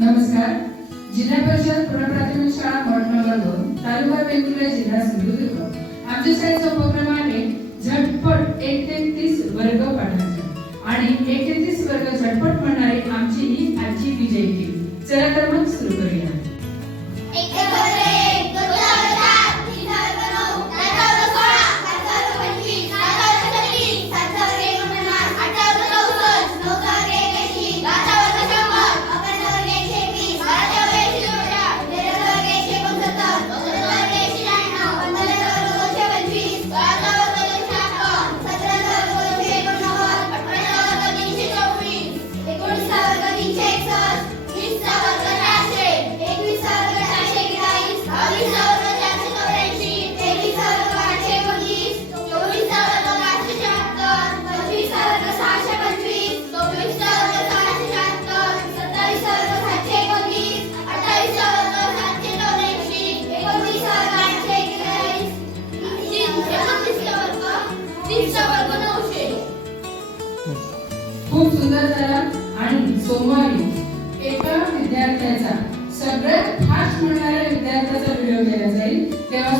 नमस्कार. जिल्हा परिषद प्रप्राथमिक शाळा मॉड नंबर 2 तालुका वेंगुर्ला जिल्हा सिंधुदुर्ग. आमच्या शाळेचा उपक्रम आहे झटपट 1 ते 30 वर्ग पाठांतर आणि 1 ते 30 वर्ग झटपट म्हणणारे आमची ही आजची विजयी. चला तर मग सुरू करूया. खूप सुंदर झाला. आणि सोमवारी एका विद्यार्थ्याचा सगळ्यात फास्ट म्हणणाऱ्या विद्यार्थ्याचा व्हिडिओ केला जाईल. तेव्हा